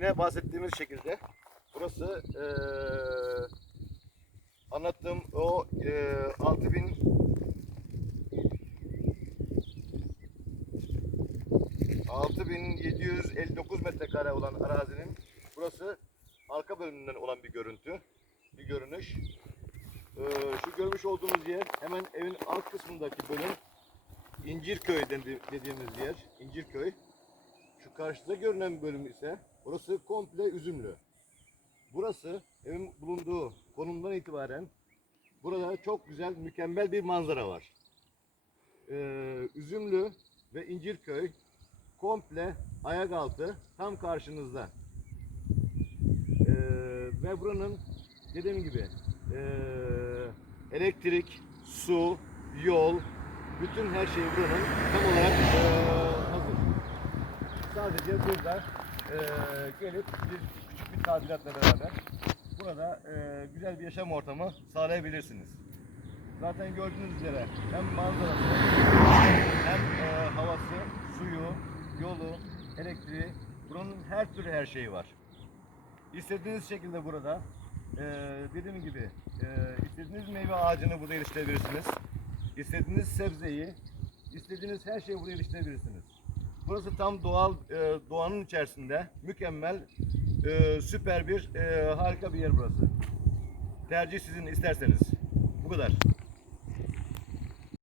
yine bahsettiğimiz şekilde burası eee anlattığım o eee 6000 6759 metrekare olan arazinin burası arka bölümünden olan bir görüntü, bir görünüş. Ee, şu görmüş olduğumuz yer hemen evin alt kısmındaki bölüm İncirköy dedi- dediğimiz yer, İncirköy. Şu karşıda görünen bölüm ise burası komple üzümlü. Burası evin bulunduğu konumdan itibaren burada çok güzel, mükemmel bir manzara var. Ee, üzümlü ve İncirköy komple ayak altı tam karşınızda. Ee, ve buranın dediğim gibi ee, elektrik, su, yol, bütün her şey buranın tam olarak hazır. Sadece burada ee, gelip bir küçük bir tadilatla beraber burada ee, güzel bir yaşam ortamı sağlayabilirsiniz. Zaten gördüğünüz üzere hem manzarası hem ee, havası, suyu, yolu, elektriği, buranın her türlü her şeyi var. İstediğiniz şekilde burada eee dediğim gibi eee istediğiniz meyve ağacını burada yetiştirebilirsiniz. İstediğiniz sebzeyi, istediğiniz her şeyi burada yetiştirebilirsiniz. Burası tam doğal eee, doğanın içerisinde mükemmel eee, süper bir eee, harika bir yer burası. Tercih sizin isterseniz. Bu kadar.